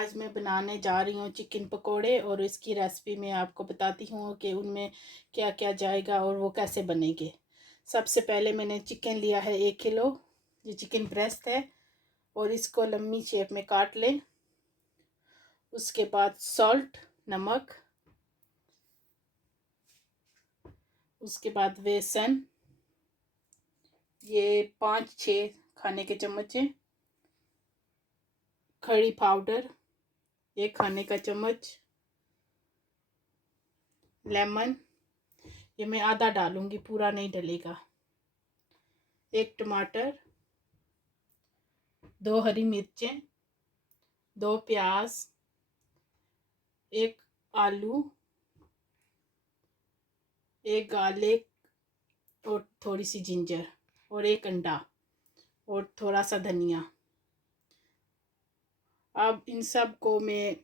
आज मैं बनाने जा रही हूँ चिकन पकोड़े और इसकी रेसिपी मैं आपको बताती हूँ कि उनमें क्या क्या जाएगा और वो कैसे बनेंगे। सबसे पहले मैंने चिकन लिया है 1 किलो। ये चिकन ब्रेस्ट है और इसको लंबी शेप में काट लें। उसके बाद सॉल्ट, नमक, उसके बाद बेसन, ये 5-6 खाने के चम्मच है। खड़ी पाउडर 1 खाने का चम्मच। लेमन, ये मैं आधा डालूंगी, पूरा नहीं डलेगा। 1 टमाटर, 2 हरी मिर्चें, 2 प्याज, 1 आलू, 1 गार्लिक और थोड़ी सी जिंजर और 1 अंडा और थोड़ा सा धनिया। अब इन सब को मैं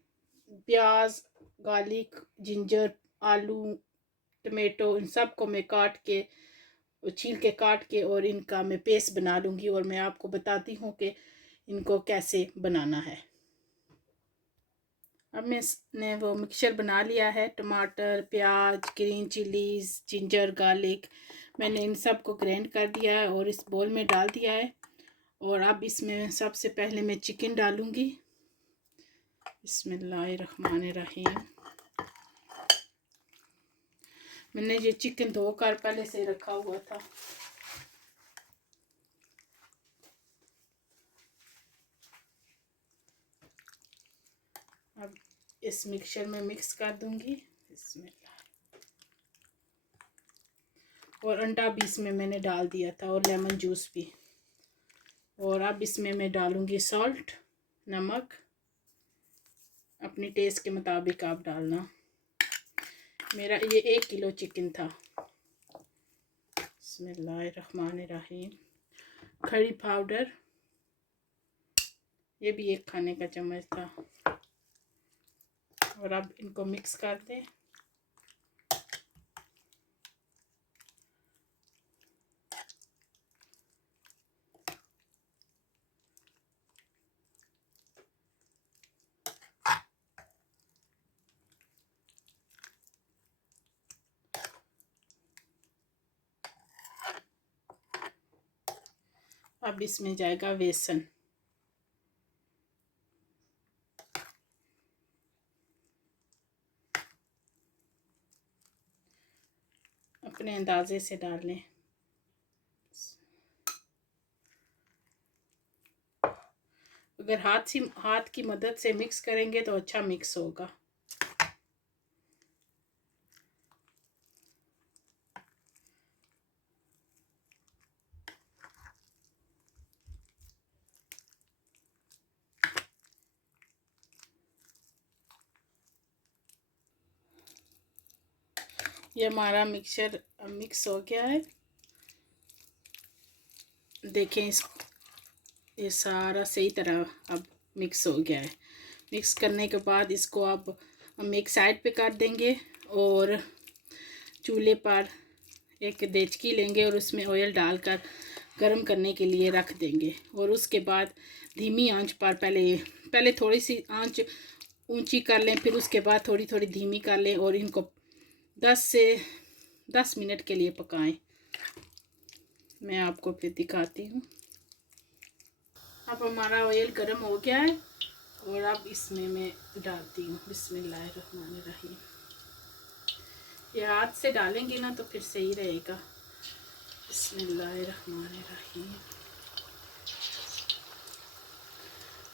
प्याज, गार्लिक, जिंजर, आलू, टमेटो, इन सब को मैं काट के, छील के काट के और इनका मैं पेस्ट बना लूँगी और मैं आपको बताती हूँ कि इनको कैसे बनाना है। अब मैंने वो मिक्सचर बना लिया है। टमाटर, प्याज, ग्रीन चिलीज़, जिंजर, गार्लिक, मैंने इन सब को ग्राइंड कर दिया है और इस बोल में डाल दिया है। और अब इसमें सबसे पहले मैं चिकन डालूँगी। बिस्मिल्लाहिर्रहमानिर्रहीम। मैंने ये चिकन धोकर पहले से रखा हुआ था। अब इस मिक्सचर में मिक्स कर दूंगी। और अंडा भी इसमें मैंने डाल दिया था और लेमन जूस भी। और अब इसमें मैं डालूंगी सॉल्ट, नमक, अपनी टेस्ट के मुताबिक आप डालना। मेरा ये 1 किलो चिकन था। बिस्मिल्लाहिर्रहमानिर्रहीम। खड़ी पाउडर, ये भी 1 खाने का चम्मच था। और अब इनको मिक्स कर दें। अब इसमें जाएगा बेसन। अपने अंदाजे से डाल लें। अगर हाथ की मदद से मिक्स करेंगे तो अच्छा मिक्स होगा। ये हमारा मिक्सचर मिक्स हो गया है। देखें ये सारा सही तरह अब मिक्स हो गया है। मिक्स करने के बाद इसको अब हम एक साइड पे कर देंगे और चूल्हे पर एक देचकी लेंगे और उसमें ऑयल डालकर गरम करने के लिए रख देंगे। और उसके बाद धीमी आंच पर पहले थोड़ी सी आंच ऊंची कर लें, फिर उसके बाद थोड़ी थोड़ी धीमी कर लें और इनको 10 मिनट के लिए पकाएं। मैं आपको फिर दिखाती हूँ। अब हमारा ऑयल गर्म हो गया है और अब इसमें मैं डालती हूँ। बिस्मिल्लाहिर्रहमानिर्रहीम। ये हाथ से डालेंगे ना तो फिर सही रहेगा। बिस्मिल्लाहिर्रहमानिर्रहीम।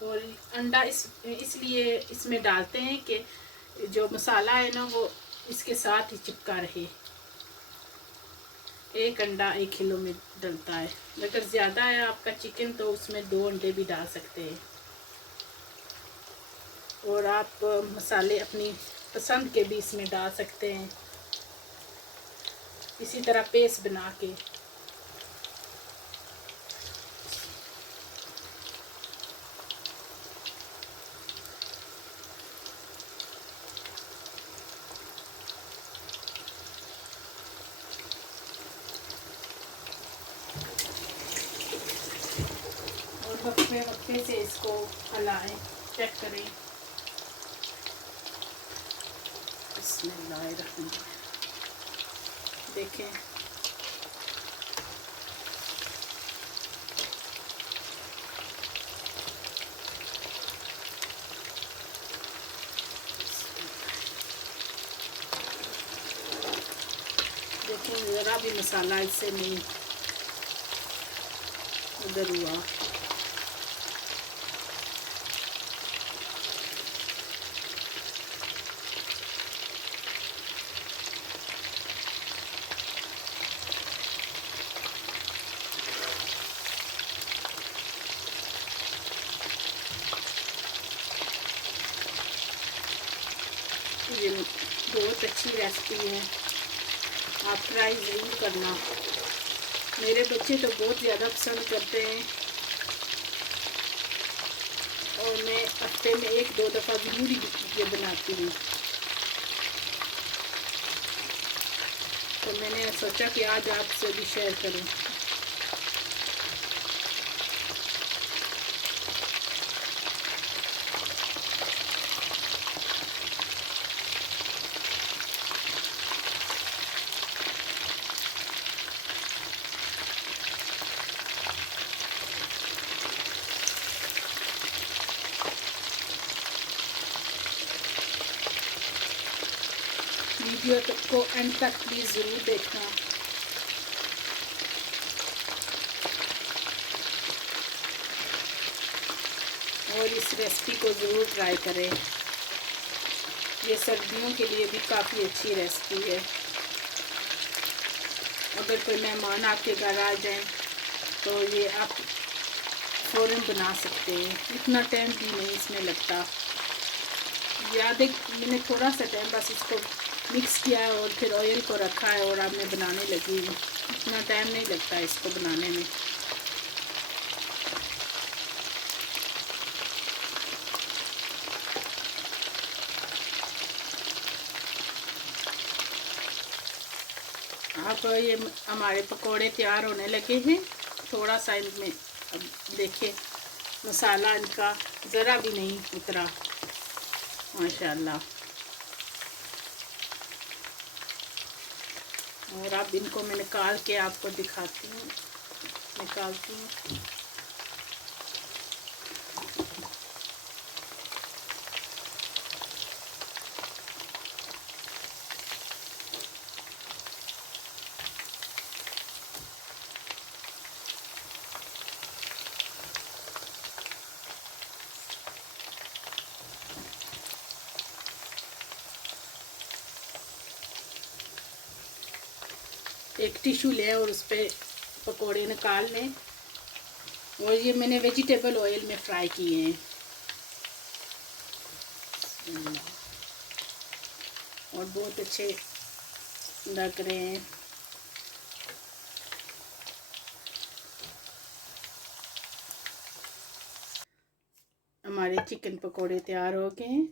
और अंडा इसलिए इसमें डालते हैं कि जो मसाला है ना वो इसके साथ ही चिपका रहे। 1 अंडा 1 किलो में डलता है। अगर ज़्यादा है आपका चिकन तो उसमें 2 अंडे भी डाल सकते हैं। और आप मसाले अपनी पसंद के भी इसमें डाल सकते हैं, इसी तरह पेस्ट बना के। और वक्फे वक्फे से इसको हलाएं, चेक करें बिस्मिल्लाहिर्रहमानिर्रहीम। देखें देखें ज़रा भी मसाला इससे नहीं उधर हुआ। ये बहुत अच्छी रेसिपी है, आप ट्राई ज़रूर करना। मेरे बच्चे तो बहुत ज़्यादा पसंद करते हैं और मैं हफ्ते में 1-2 दफ़ा ज़रूर ये बनाती हूँ। तो मैंने सोचा कि आज आपसे भी शेयर करूँ। वीडियो को एंड तक प्लीज़ ज़रूर देखना। और इस रेसिपी को ज़रूर ट्राई करें। ये सर्दियों के लिए भी काफ़ी अच्छी रेसिपी है। अगर कोई मेहमान आपके घर आ जाए तो ये आप फ़ौरन बना सकते हैं, इतना टाइम भी नहीं इसमें लगता। याद है मैंने थोड़ा सा टाइम बस इसको मिक्स किया है और फिर ऑयल को रखा है और अब मैं बनाने लगी हूँ। इतना टाइम नहीं लगता इसको बनाने में। आप ये हमारे पकोड़े तैयार होने लगे हैं। थोड़ा सा इनमें अब देखिए मसाला इनका ज़रा भी नहीं उतरा, माशाल्लाह। और अब इनको मैं निकाल के आपको दिखाती हूँ, निकालती हूँ। एक टिश्यू लें और उस पर पकौड़े निकाल लें। और ये मैंने वेजिटेबल ऑयल में फ्राई किए हैं और बहुत अच्छे लग रहे हैं। हमारे चिकन पकोड़े तैयार हो गए हैं।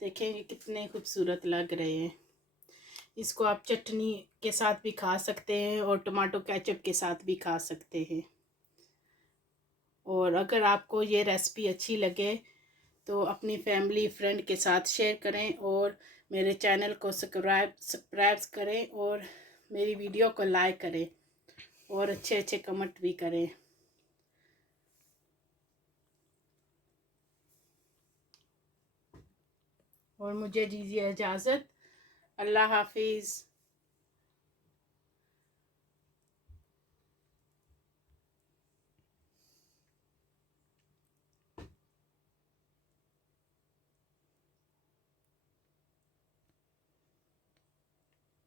देखें ये कितने खूबसूरत लग रहे हैं। इसको आप चटनी के साथ भी खा सकते हैं और टमाटो केचप के साथ भी खा सकते हैं। और अगर आपको ये रेसिपी अच्छी लगे तो अपनी फैमिली फ्रेंड के साथ शेयर करें और मेरे चैनल को सब्सक्राइब करें और मेरी वीडियो को लाइक करें और अच्छे अच्छे कमेंट भी करें। और मुझे दीजिए इजाज़त। अल्लाह हाफिज़।